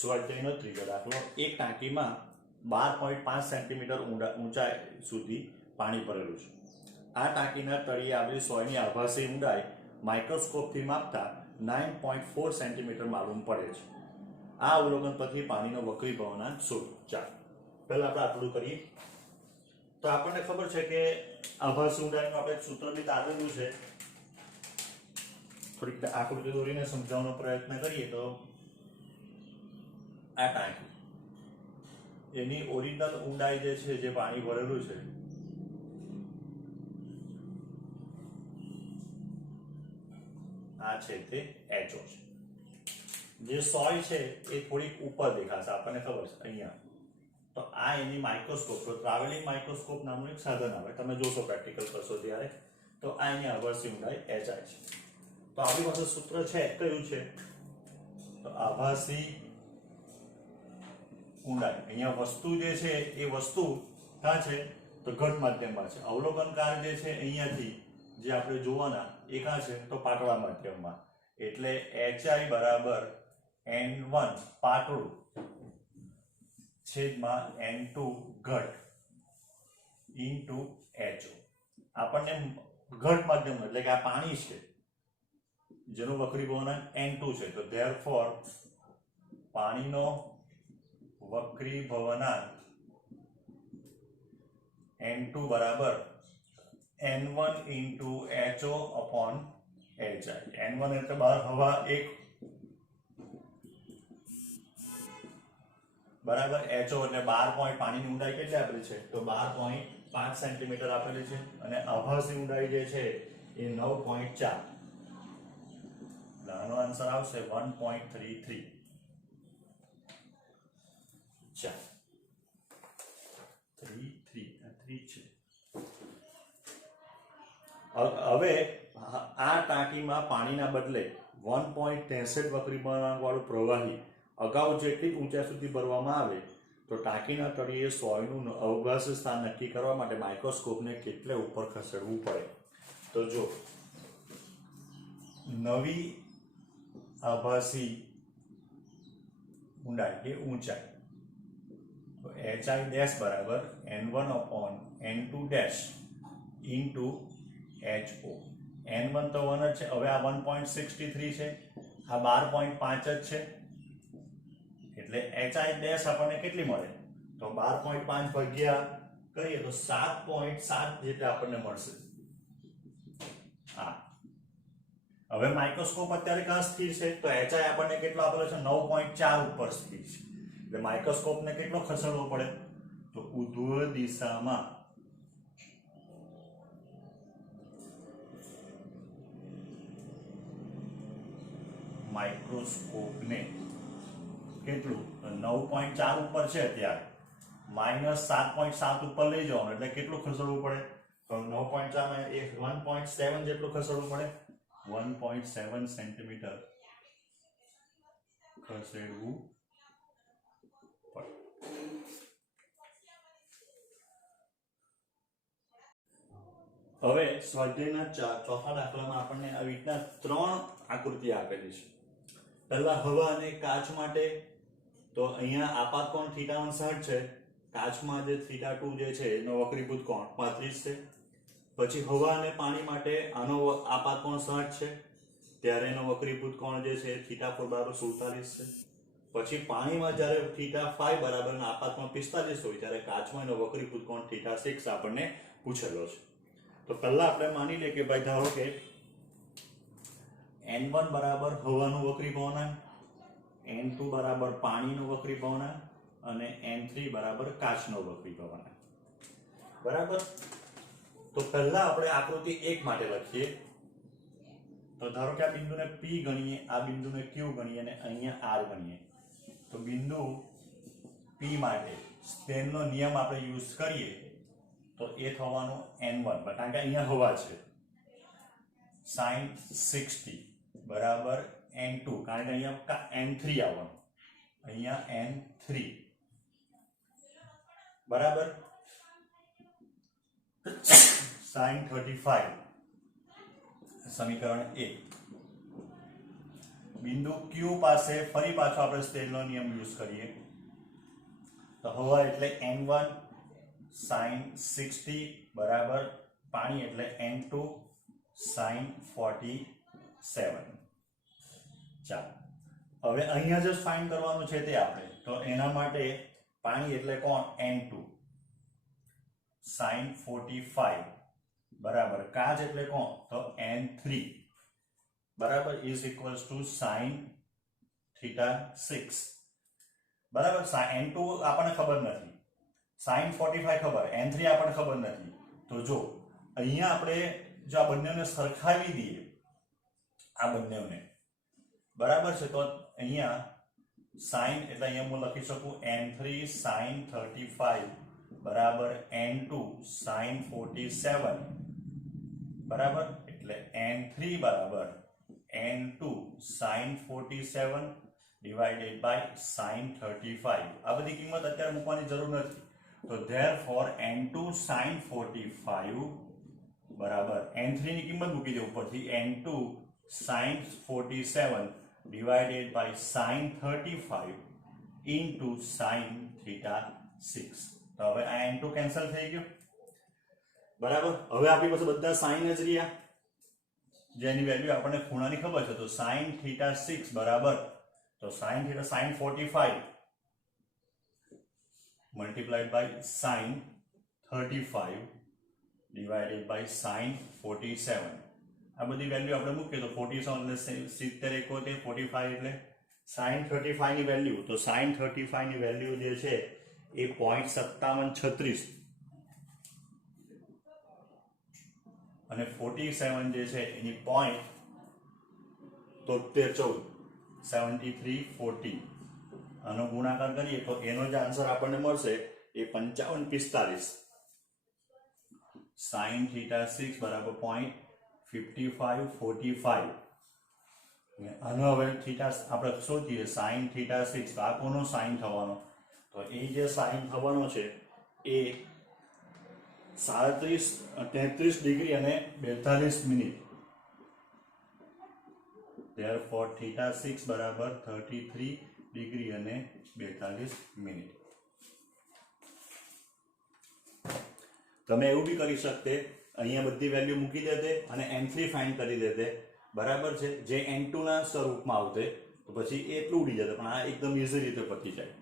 સ્વાધ્યાયનો ત્રીજો દાખલો. એક ટાંકીમાં 12.5 સેન્ટીમીટર ઊંચાઈ સુધી પાણી ભરેલું છે. આ ટાંકીના તળિયે આવેલી સોયની આભાસી ઊંડાઈ માઇક્રોસ્કોપથી માપતા 9.4 સેન્ટીમીટર માલુમ પડે છે. આ અવલોકન પરથી પાણીનો વક્રીભવનાંક શોધો. ચાલો પહેલા આપણે આટલું કરીએ. તો આપણને ખબર છે કે આભાસી ઊંડાઈનું આપણે સૂત્ર બી આપેલું છે. થોડીક આકૃતિ દોરીને સમજાવવાનો પ્રયત્ન કરીએ તો આ ટાંકી એની ઓરિજિનલ ઊંડાઈ જે છે, જે પાણી ભરેલું છે, આ છે તે HO છે. જે સોય છે એ થોડીક ઉપર દેખાશે, આપણને ખબર છે અહીંયા. તો આ એની માઇક્રોસ્કોપ, તો ટ્રાવેલિંગ માઇક્રોસ્કોપ નામનું એક સાધન આવે, તમે જોશો પ્રેક્ટિકલ કરશો ત્યારે. તો આ એની આભાસી ઊંડાઈ HI છે. તો આપણી પાસે સૂત્ર છે કયું છે? તો આભાસી ઊંડાઈ. અહીંયા વસ્તુ જે છે એ વસ્તુ ક્યાં છે? તો ઘટ માધ્યમમાં છે. અવલોકનકાર જે છે અહીંયાથી જે આપણે જોવાના એ ક્યાં છે? તો પાતળા માધ્યમમાં. એટલે HI બરાબર N1 પાતળું છેદમાં N2 ઘટ ઇન્ટુ HO. આપણને ઘટ માધ્યમ એટલે કે આ પાણી છે જેનું વક્રીભવનાંક N2 છે. તો ધેરફોર પાણીનો વક્રીભવનાંક N2 બરાબર N1 into HO upon HI. N1 એટલે બહાર હવા એક બરાબર HO એટલે 12 પાણીની ઊંડાઈ કેટલી આપેલી છે? તો 12.5 સેન્ટીમીટર આપેલી છે. અને આભાસી ઊંડાઈ જે છે એ 9.4. આનો આન્સર આવશે 1.33. ચાલો 3 છે. હવે આ ટાંકીમાં પાણીના બદલે 1.63 વક્રીભવનાંક વાળું પ્રવાહી અગાઉ જેટલી ઊંચાઈ સુધી ભરવામાં આવે તો ટાંકીના તળિયે સોયનું અવકાશી સ્થાન નક્કી કરવા માટે માઇક્રોસ્કોપને કેટલે ઉપર ખસેડવું પડે? તો જો નવી આભાસી ઊંડાઈ કે ઊંચાઈ, તો HI ડેશ બરાબર N1 upon N2 dash into HO. N1 તો 1 જ છે. હવે આ 1.63 છે, આ 12.5 જ છે. એટલે HI ડેશ આપણને કેટલી મળે? તો 12.5 ભાગ્યા કરીએ તો 7.7 જેટલા આપણને મળશે. હા, હવે માઇક્રોસ્કોપ અત્યારે ક્યાં સ્થિર છે? તો HI આપણને કેટલો આપેલો છે? 9.4 ઉપર સ્થિર છે. એટલે માઇક્રોસ્કોપને કેટલો ખસેડવો પડે? તો ઉધ્વ દિશામાં માઇક્રોસ્કોપને કેટલું? 9.4 ઉપર છે અત્યારે, -7.7 ઉપર લઈ જવાનું એટલે કેટલું ખસેડવું પડે? તો 9.4 માં 1.7 જેટલું ખસેડવું પડે. 1.7 સેન્ટીમીટર ખસેડવું પડે. હવે સ્વાધ્યાયના ચોથા દાખલામાં આપણને આવી રીતના 3 આકૃતિ આપેલી છે. પહેલા હવા અને કાચ માટે, તો અહીંયા આપાત કોણ θ1 છે, કાચમાં જે θ2 જે છે એનો વક્રીભૂત કોણ 35 છે. પછી હવા અને પાણી માટે આનો આપાત કોણ 60 છે, ત્યારે એનો વક્રીભૂત કોણ જે છે θ4 બરાબર 47 છે. પછી પાણીમાં જ્યારે θ5 બરાબર આપાત કોણ 45 હોય ત્યારે કાચમાં એનો વક્રીભૂત કોણ θ6 આપણને પૂછેલો છે. તો પહેલા આપણે માની લઈએ કે ભાઈ ધારો કે N1 બરાબર હવાનું વક્રીભવનાંક, N2 બરાબર પાણીનું વક્રીભવનાંક અને N3 બરાબર કાચનો વક્રીભવનાંક. બરાબર. તો પહેલા આપણે આકૃતિ 1 માટે લખીએ. તો ધારો કે આ બિંદુને P ગણીએ, આ બિંદુને Q ગણીએ અને અહીંયા R ગણીએ. તો બિંદુ P માટે સ્ટેનનો નિયમ આપણે યુઝ કરીએ તો એ થવાનું N1, કારણ કે અહીંયા હવા છે, sin 60 બરાબર N2, કારણ કે અહીંયા N3 આવવાનું, અહીંયા N3 બરાબર sin 35, સમીકરણ 1. બિંદુ Q પાસે ફરી પાછો આપણે સ્નેલનો નિયમ યુઝ કરીએ તો હવા એટલે n1 sin 60 બરાબર પાણી એટલે n2 sin 47. ચાલો હવે અહીંયા જે ફાઇન્ડ કરવાનું છે તે આપણે તો એના માટે પાણી એટલે કોણ n2 sin 45 બરાબર કાચ એટલે કોણ તો n3 બરાબર is equals to sin theta 6 બરાબર n2 આપણને ખબર નથી sin 45 ખબર n3 આપણને ખબર નથી તો જો અહીંયા આપણે જો આ બંનેને સરખાવી દઈએ આ બંનેને બરાબર છે તો અહીંયા sin એટલે અહીંયા હું લખી શકું n3 sin 35 બરાબર n2 sin 47 બરાબર એટલે n3 બરાબર n2 sin 47 divided by sin 35 આ બધી કિંમત અત્યારે મૂકવાની જરૂર નથી તો therefore n2 sin 45 બરાબર n3 ની કિંમત મૂકી દે ઉપરથી n2 sin 47 divided by sin 35 into sin theta 6 તો હવે આ n2 કેન્સલ થઈ ગયો બરાબર હવે આપણી પાસે બધા sin જ રહ્યા જેની વેલ્યુ આપણને ખૂણાની ખબર છે તો sin theta 6 બરાબર તો sin theta sin 45 multiplied by sin 35 divided by sin 47 આ બધી વેલ્યુ આપણે મૂકીએ તો 47 એટલે 70 71 45 એટલે sin 35 ની વેલ્યુ તો sin 35 ની વેલ્યુ જે છે એ 0.5736 અને 47 જે છે એની 0.7314 7340 આનો ગુણાકાર કરીએ તો એનો જે આન્સર આપણને મળશે એ 5545 sin theta 6 બરાબર 0.5545 આનો હવે થીટા આપણે શોધીએ sin theta 6 તો આ કોનો sin થવાનો તો એ જે sin થવાનો છે એ 33 ડિગ્રી અને 42 મિનિટ therefore theta 6 બરાબર 33 ડિગ્રી અને 42 મિનિટ તમે એવું બી કરી શકતે અહીંયા બધી વેલ્યુ મૂકી દેતે અને n3 ફાઇન્ડ કરી દેતે બરાબર છે જે n2 ના સ્વરૂપમાં આવતે તો પછી એટલું ઉડી જશે પણ આ એકદમ ઈઝી રીતે પતી જાય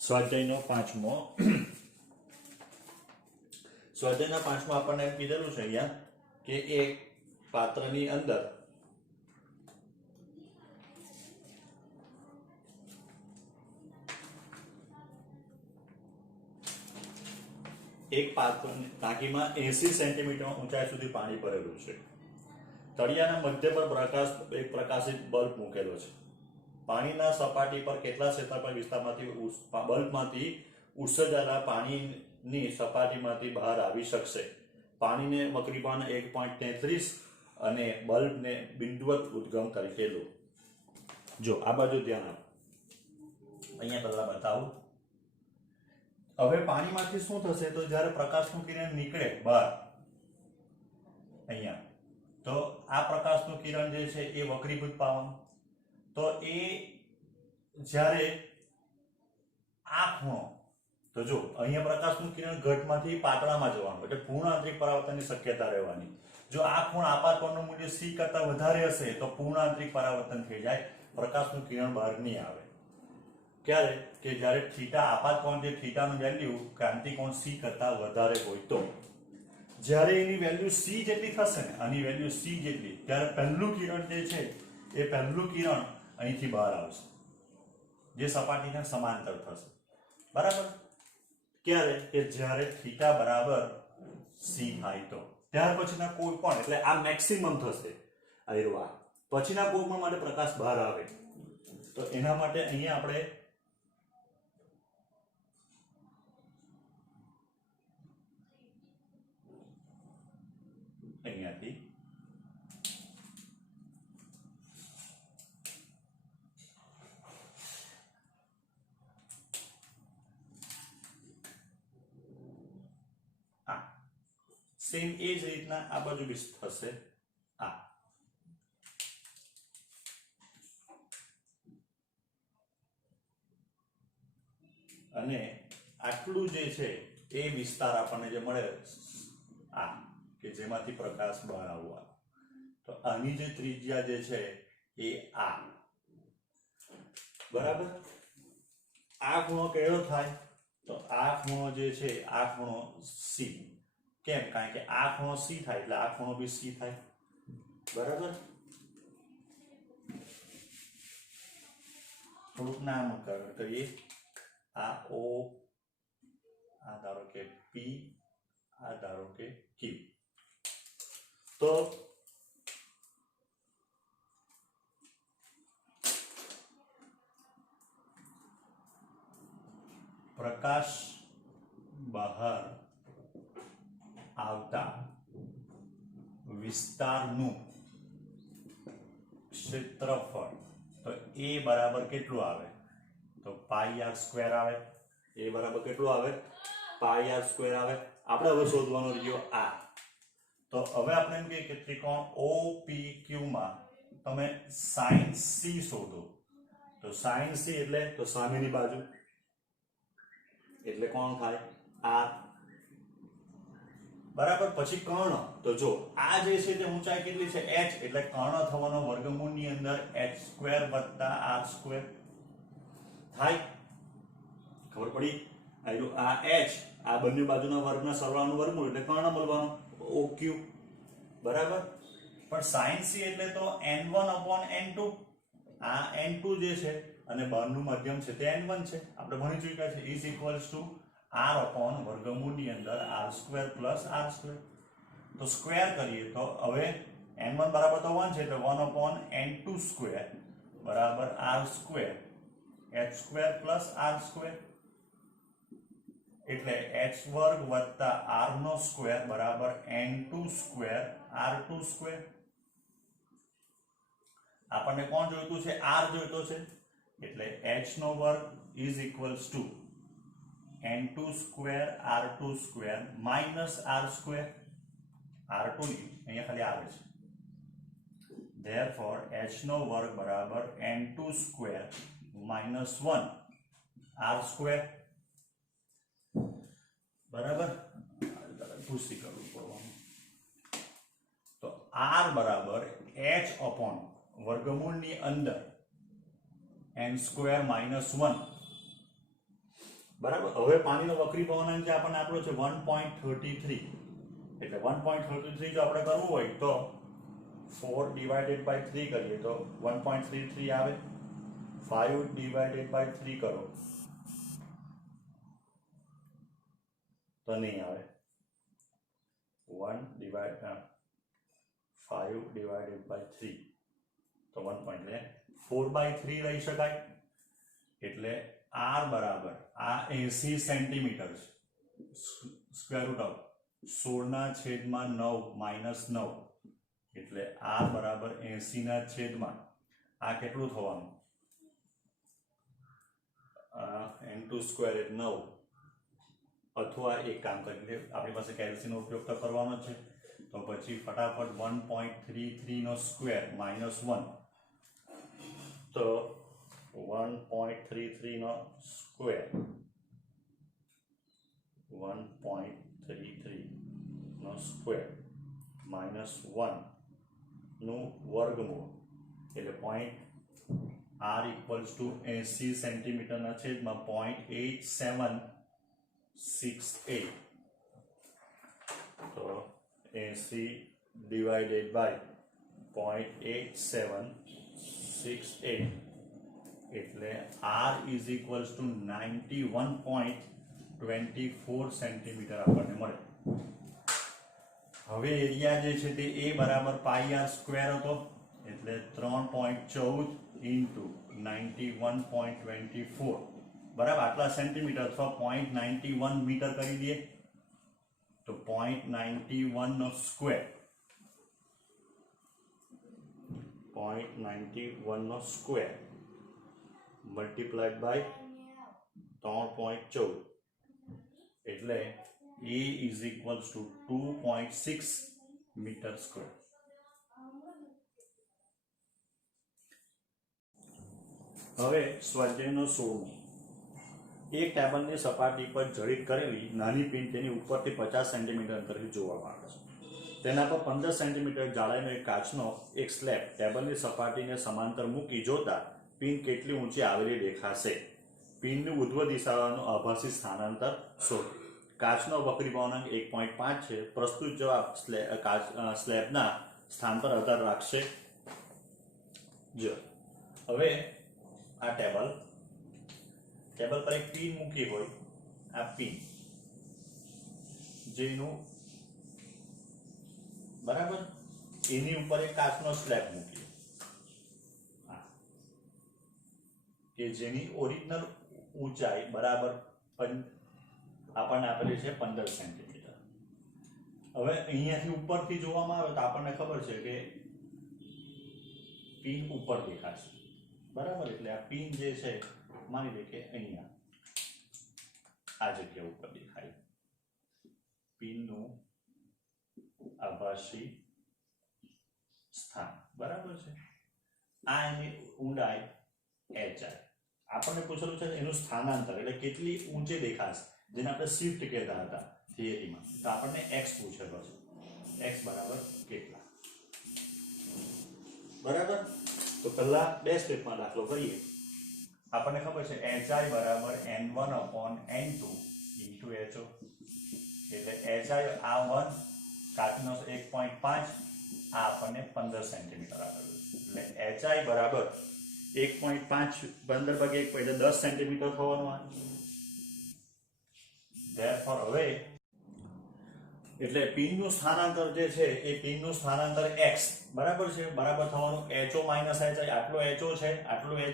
સ્વાધ્યાયનો પાંચમો આપણને એમ કીધેલું છે અહીંયા કે એક પાત્રની અંદર એક ટાંકીમાં 80 સેન્ટીમીટર ઊંચાઈ સુધી પાણી ભરેલું છે તળિયાના મધ્ય પર એક પ્રકાશિત બલ્બ મૂકેલો છે પાણીના સપાટી પર કેટલા ક્ષેત્રફળ વિસ્તારમાંથી બલ્બમાંથી ઉત્સર્જાયેલા પાણીની સપાટીમાંથી બહાર આવી શકશે પાણીને વક્રીભાન 1.33 અને બલ્બને બિંદુવત ઉદ્ગમ તરીકે લો જો આ બાજુ ધ્યાન આપો અહીંયા પહેલા બતાવું હવે પાણીમાંથી શું થશે તો જ્યારે પ્રકાશનું કિરણ નીકળે બહાર અહીંયા તો આ પ્રકાશનું કિરણ જે છે એ વક્રીભૂત પામવાનું તો એ જ્યારે આ ખૂણો તો જો અહીંયા પ્રકાશનું કિરણ ઘટમાંથી પાતળામાં જવાનું એટલે પૂર્ણ આંતરિક પરાવર્તનની શક્યતા રહેવાની જો આ ખૂણ આપાત કોણનું મૂલ્ય c કરતા વધારે હશે તો પૂર્ણ આંતરિક પરાવર્તન થઈ જાય પ્રકાશનું કિરણ બહાર નહીં આવે ક્યારે કે જ્યારે થીટા આપાત કોણ જે થીટાનું વેલ્યુ ક્રાંતિ કોણ c કરતા વધારે હોય તો જ્યારે એની વેલ્યુ c જેટલી થશે ને આની વેલ્યુ c જેટલી ત્યારે પહેલું કિરણ જે છે એ પહેલું કિરણ અહીંથી બહાર આવશે જે સપાટીને સમાંતર થશે બરાબર ક્યારે કે જ્યારે થીટા બરાબર c થાય તો ત્યાર પછીના કોઈ પણ એટલે આ મેક્સિમમ થશે આ પછીના કોઈ પણ માટે પ્રકાશ બહાર આવે તો એના માટે અહીંયા આપણે અહીંયાથી સેમ એ જ રીતના આ બાજુ બી થશે આ. અને આટલું જે છે એ વિસ્તાર આપણને જે મળે આ કે જેમાંથી પ્રકાશ બહાર આવવા, તો આની જે ત્રિજ્યા જે છે એ આ. બરાબર. આ ખૂણો કયો થાય? તો આ ખૂણો જે છે આ ખૂણો સી. કેમ? કારણ કે આ ખૂણો સી થાય એટલે આ ખૂણો બી સી થાય. બરાબર. થોડુંક નામકરણ કરીએ. આ ઓ, આ ધારો કે પી, આ ધારો કે ક્યુ. તો પ્રકાશ બહાર આવતા વિસ્તારનું ક્ષેત્રફળ, તો એ બરાબર કેટલું આવે? તો પાઈ આર સ્ક્વેર આવે. એ બરાબર કેટલું આવે? પાઈ આર સ્ક્વેર આવે. આપણે હવે શોધવાનો રહ્યો આ. તો હવે આપણે એમ કહીએ કે ત્રિકોણ OPQ માં તમે sin C શોધો. તો sin C એટલે તો સામેની બાજુ, એટલે કોણ થાય? R. બરાબર. પછી કર્ણ, તો જો આ જે છે તે ઊંચાઈ કેટલી છે? h, એટલે કર્ણ થવાનો વર્ગમૂળની અંદર h² + r² થાય. ખબર પડી? આ h, આ બંને બાજુના વર્ગના સરવાળાનું વર્ગમૂળ એટલે કર્ણ મળવાનો OQ. બરાબર. પણ sin C એટલે તો n1/n2. આ n2 જે છે અને બહારનું મધ્યમ છે તે n1 છે. આપણે ભણી ચૂક્યા છે is equals to r upon વર્ગમૂળની અંદર r² + r². તો સ્ક્વેર કરીએ તો હવે n1 બરાબર તો 1 છે એટલે 1/n2² બરાબર r², h² + r². એટલે h² + r² બરાબર n2² r2². આપણને કોણ જોઈતું છે? r જોઈતો છે. એટલે h² is equals to n2² r2² minus r². r2 અહીંયા ખાલી આવે છે. therefore h² બરાબર n2² માઇનસ 1 r². બરાબર. ભૂસી કરવું પડવાનું. તો r બરાબર h upon વર્ગમૂળની અંદર n² માઇનસ 1. બરાબર. હવે પાણીનો વક્રીભવનાંક જે આપણને આપ્યો છે 1.33. એટલે 1.33 જો આપણે કરવું હોય તો 4/3 કરીએ તો 1.33 આવે. 5/3 કરો તો નહીં આવે. 5/3 તો 1. 4/3 લઈ શકાય. એટલે r બરાબર આ 80 સેન્ટીમીટર છે. √16/9 - 9. એટલે r બરાબર 80/, આ કેટલું થવાનું? n2² એટલે 9. અથવા એક કામ કરીએ, આપણી પાસે કેલ્સીનો ઉપયોગ તો કરવાનો છે, તો પછી ફટાફટ 1.33 માઇનસ 1. તો 1.33 માઇનસ 1 નું વર્ગમૂળ એટલે પોઈન્ટ r ઇક્વલ્સ ટુ 80 સેન્ટીમીટરના છેદમાં 0.8768. તો 80 ડિવાઇડેડ બાય 0.8768 એટલે r is equals to 91.24 centimetre આપણને મળે. હવે એરિયા જે છે તે a બરાબર પાઈ r સ્ક્વેર હતો એટલે 3.14 ઇન્ટુ 91.24 બરાબર આટલા સેન્ટીમીટર અથવા 0.91 મીટર કરી દઈએ તો 0.91 નો સ્ક્વેર 0.91 નો સ્ક્વેર મલ્ટીપ્લાઈડ બાય 3.14 એટલે A is equals to 2.6 metre square. હવે સ્વાધ્યાયનો 16. એક ટેબલની સપાટી પર જડિત કરેલી નાની પિન તેની ઉપરથી 50 સેન્ટીમીટર અંતરથી જોવામાં આવે છે. તેના પર 15 સેન્ટીમીટર જાડાઈનો એક કાચનો એક સ્લેબ ટેબલની સપાટીને સમાંતર મૂકી જોતા પિન કેટલી ઊંચી આવેલી દેખાશે. પિનની ઉધ્વ દિશાનું આભાસી સ્થાનાંતર શોધો. કાચનો વક્રી ભવનાંક 1.5 છે. પ્રસ્તુત જવાબ સ્લેબના સ્થાન પર આધાર રાખશે. જો હવે આ ટેબલ પર એક પિન મૂકી હોય, આ પિન જેનું બરાબર એની ઉપર એક કાચનો સ્લેબ મૂકી કે જેની ઓરિજિનલ ઊંચાઈ બરાબર આપણને આપેલી છે 15 સેન્ટીમીટર. હવે અહીંયાથી ઉપરથી જોવામાં આવે તો આપણને ખબર છે કે પિન ઉપર દેખાશે બરાબર. એટલે આ પિન જે છે માની લે કે અહીંયા આ જગ્યા ઉપર દેખાય. પિનનું આભાસી સ્થાન બરાબર છે. આ એની ઊંડાઈ hi. આપણને પૂછેલું છે એનું સ્થાનાંતર એટલે કેટલી ઊંચે દેખાશે, જેને આપણે શિફ્ટ કહેતા હતા થિયરીમાં. તો આપણને x પૂછેલો છે. x બરાબર કેટલા બરાબર. તો પહેલા બે સ્ટેપમાં દાખલો કરીએ. આપણને ખબર છે hi બરાબર n1/n2 * ho. એટલે hi આ 1 કાચનો 1.5 આ આપણને 15 સેન્ટીમીટર આપેલું છે. એટલે hi બરાબર 1.5 15 ભાગે 1 એટલે 10 સેન્ટીમીટર થવાનું આ. ધેરફોર હવે એટલે પિનનું સ્થાનાંતર જે છે એ પિનનું સ્થાનાંતર x બરાબર છે, બરાબર થવાનું ho - hi. આટલો ho છે, આટલું hi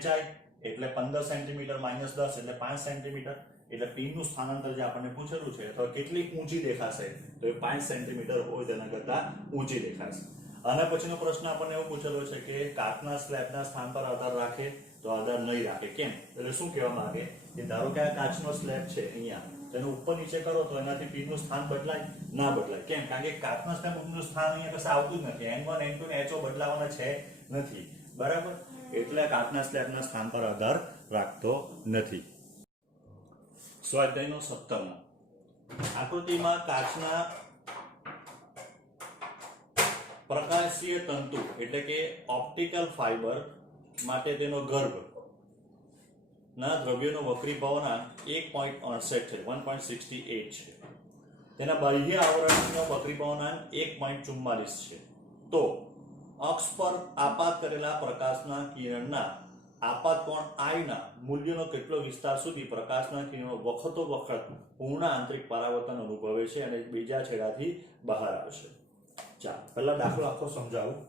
એટલે 15 સેન્ટીમીટર - 10 એટલે 5 સેન્ટીમીટર. એટલે પિનનું સ્થાનાંતર જે આપણને પૂછેલું છે તો કેટલી ઊંચી દેખાશે, તો એ 5 સેન્ટીમીટર હોય તેના કરતા ઊંચી દેખાશે. આના પછીનો પ્રશ્ન આપણને એવું પૂછેલો છે કે કાચના સ્લેબના સ્થાન પર આધાર રાખે, તો આધાર નહીં રાખે. કેમ? એટલે શું કહેવા માંગે કે ધારો કે આ કાચનો સ્લેબ છે અહીંયા, તેનો ઉપર નીચે કરો તો એનાથી પિનનું સ્થાન બદલાય ના બદલાય. કેમ? કારણ કે કાચના સ્લેબનું સ્થાન અહીંયા કશે આવતું જ નથી. n1 n2 ને ho બદલાવાના છે નથી બરાબર. એટલે કાચના સ્લેબના સ્થાન પર આધાર રાખતો નથી. સ્વાધ્યાયનો 17. આકૃતિમાં કાચના પ્રકાશીય તંતુ એટલે કે ઓપ્ટિકલ ફાઇબર માટે તેનો ગર્ભ ના દ્રવ્યનો વક્રી ભવનાંક 1.68 છે, 1.68 છે. તેના બાહ્ય આવરણનો વક્રી ભવનાંક 1.44 છે. તો અક્ષ પર આપાત કરેલા પ્રકાશના કિરણના આપાત કોણ I ના મૂલ્યનો કેટલો વિસ્તાર સુધી પ્રકાશના કિરણો વખતો વખત પૂર્ણ આંતરિક પરાવર્તન અનુભવે છે અને બીજા છેડાથી બહાર આવશે. ચાલો પહેલા દાખલો આખો સમજાવું.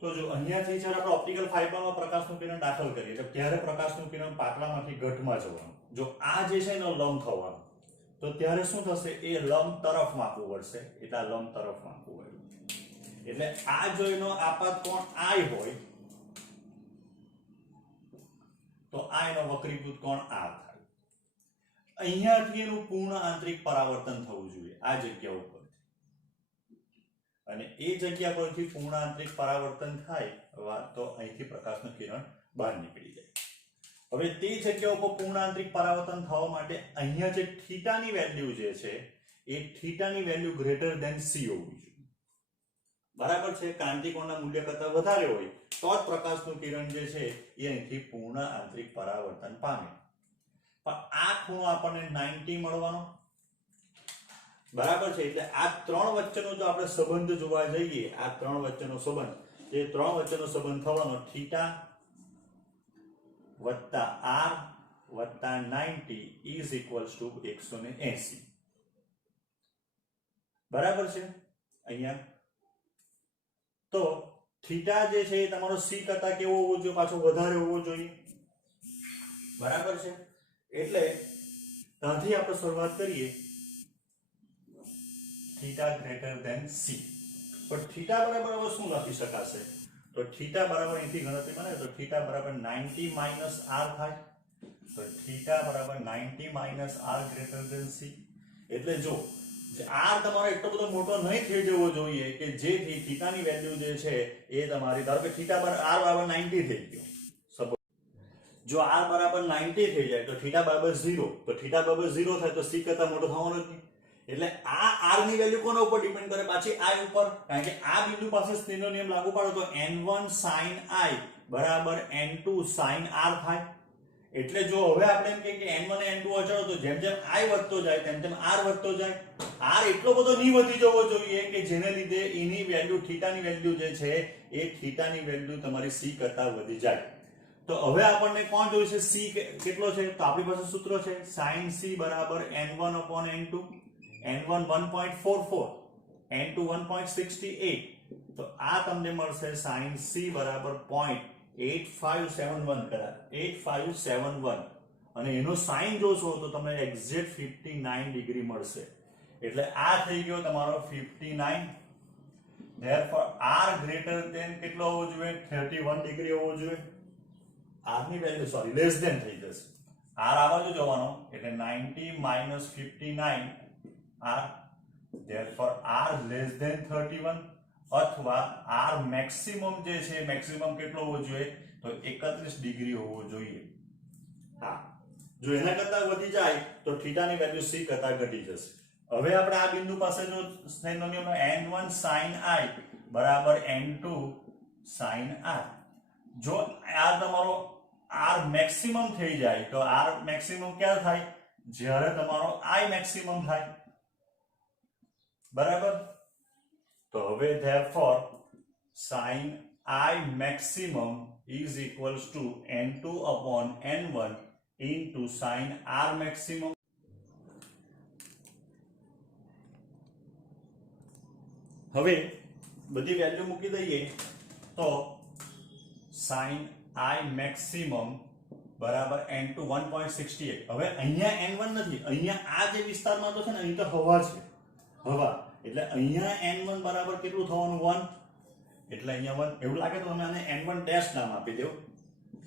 તો જો અહીંયાથી જ્યારે આપણે ઓપ્ટિકલ ફાઇબરમાં પ્રકાશનું કિરણ દાખલ કરીએ તો ત્યારે પ્રકાશનું કિરણ પાતળામાંથી ઘટમાં જવાનું. જો આ જે છે એનો લંબ થવાનું, તો ત્યારે શું થશે, એ લંબ તરફ માપવું પડશે. એટલે આ લંબ તરફ માપવું પડે. એટલે આ જો એનો આપાત કોણ I હોય તો આ એનો વક્રીભૂત કોણ R થાય. અહીંયાથી એનું પૂર્ણ આંતરિક પરાવર્તન થવું જોઈએ આ જગ્યા ઉપર, અને એ જગ્યા પરથી પૂર્ણ આંતરિક પરાવર્તન થાય તો અહીંથી પ્રકાશનું કિરણ બહાર નીકળી જાય. હવે તે જગ્યા ઉપર પૂર્ણ આંતરિક પરાવર્તન થવા માટે અહીંયા જે થીટાની વેલ્યુ જે છે એ થીટાની વેલ્યુ ગ્રેટર ધેન c હોવી જોઈએ બરાબર છે. ક્રાંતિકોણના મૂલ્ય કરતા વધારે હોય તો જ પ્રકાશનું કિરણ જે છે એ અહીંથી પૂર્ણ આંતરિક પરાવર્તન પામે. પણ આ ખૂણો આપણને 90 મળવાનો બરાબર છે. એટલે આ ત્રણ વચ્ચેનો જો આપણે સંબંધ જોવા જઈએ, આ ત્રણ વચ્ચેનો સંબંધ, એ ત્રણ વચ્ચેનો સંબંધ થવાનો થીટા વત્તા r વત્તા 90 ઇઝ ઇક્વલ્સ ટુ 180 બરાબર છે. અહીંયા તો થીટા જે છે એ તમારો c કરતા કેવો હોવો જોઈએ, પાછો વધારે હોવો જોઈએ બરાબર છે. એટલે ત્યાંથી આપણે શરૂઆત કરીએ થીટા ગ્રેટર ધેન c. પણ થીટા બરાબર હવે શું લખી શકાશે, તો થીટા બરાબર અહીંથી ગણતરી બને તો થીટા બરાબર 90 માઇનસ r થાય. તો થીટા બરાબર 90 minus r greater than c. એટલે જો આર તમારો એટલો બધો મોટો નહીં થઈ જવો જોઈએ કે જેથી થીટાની વેલ્યુ જે છે એ તમારી ધારો કે થીટા આર બરાબર 90 થઈ ગયો. જો આર બરાબર 90 થઈ જાય તો થીટા બરાબર 0, તો થીટા બરાબર 0 થાય તો સી કરતા મોટો થવાનો જ નહીં. એટલે આ આર ની વેલ્યુ કોના ઉપર ડિપેન્ડ કરે? પાછી i ઉપર, કારણ કે આ બિંદુ પાસે સ્નેહનો નિયમ લાગુ પાડો તો n1 sin i બરાબર n2 sin r થાય. એટલે જો હવે આપણે એમ કે n1 અને n2 અચળો તો જેમ જેમ i વધતો જાય તેમ તેમ r વધતો જાય. r એટલો બધો નહીં વધી જવો જોઈએ કે જેને લીધે એની વેલ્યુ થીટાની વેલ્યુ જે છે એ થીટાની વેલ્યુ તમારી c કરતા વધી જાય. તો હવે આપણને કોણ જોઈશે? c કેટલો છે? તો આપણી પાસે સૂત્ર છે sin c બરાબર n1 upon n2. n1 1.44, n2 1.68. તો આ તમને મળશે sin c બરાબર 0.8571 કરા 8571 અને એનો સાઇન જોશો તો તમને એક્ઝેક્ટ 59 ડિગ્રી મળશે. એટલે આ થઈ ગયો તમારો 59. therefore r greater than કેટલો હોવો જોઈએ? 31 ડિગ્રી હોવો જોઈએ. r ની વેલ્યુ સોરી લેસ ધેન થઈ જશે. r આ બાજુ જવાનો એટલે 90 minus 59 r. therefore r less than 31 અથવા r મેક્સિમમ જે છે મેક્સિમમ કેટલો હોવો જોઈએ? તો 31 ડિગ્રી હોવો જોઈએ. હા, જો એના કરતા વધી જાય તો થીટાની વેલ્યુ c કરતા ઘટી જશે. હવે આપણે આ બિંદુ પાસે જો સ્નેહનો નિયમ n1 sin i બરાબર n2 sin r. જો આ તમારો r મેક્સિમમ થઈ જાય તો r મેક્સિમમ ક્યારે થાય? જ્યારે તમારો i મેક્સિમમ થાય. બરાબર? તો હવે therefore sin i maximum is equals to n2 upon n1 into sin r maximum. હવે બધી વેલ્યુ મૂકી દઈએ તો sin i maximum બરાબર n2 1.68. હવે અહીંયા n1 નથી, અહીંયા આ જે વિસ્તારમાં તો છે ને અહીં તો હવા છે, હવા. એટલે અહીંયા n1 બરાબર કેટલું થવાનું? 1. એટલે અહીંયા 1 એવું લાગે તો તમે આને n1 ડેશ નામ આપી દો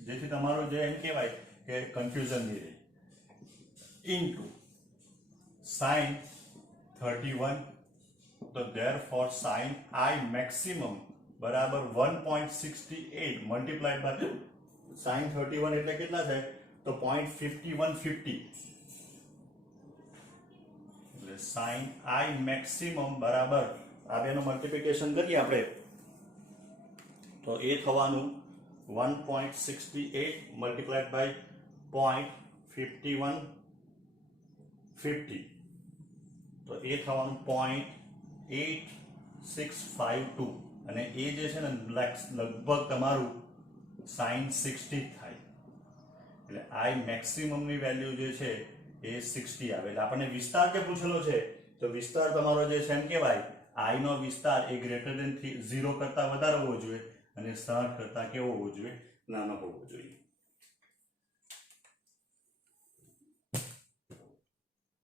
જેથી તમારું જે એમ કહેવાય કે કન્ફ્યુઝન નહીં રહે. Into sin 31. તો therefore sin i maximum બરાબર 1.68 મલ્ટીપ્લાઈડ બાય sin 31 એટલે કેટલા થાય? તો 0.5150. એટલે sin i maximum બરાબર આ બેનું મલ્ટીપ્લિકેશન કરીએ આપણે તો એ થવાનું 1.68 મલ્ટીપ્લાઈડ બાય 0.5150. તો એ થવાનું 0.8652 અને એ જે છે ને લગભગ તમારું sin 60 થાય. એટલે i મેક્સિમમ ની વેલ્યુ જે છે એ 60 આવે. એટલે આપણને વિસ્તાર જે પૂછેલો છે તો વિસ્તાર તમારો જે છે એમ કહેવાય i નો વિસ્તાર એ ગ્રેટર ધેન 0 કરતા વધારે હોવો જોઈએ અને 60 કરતા કેવો હોવો જોઈએ? નાનો હોવો જોઈએ.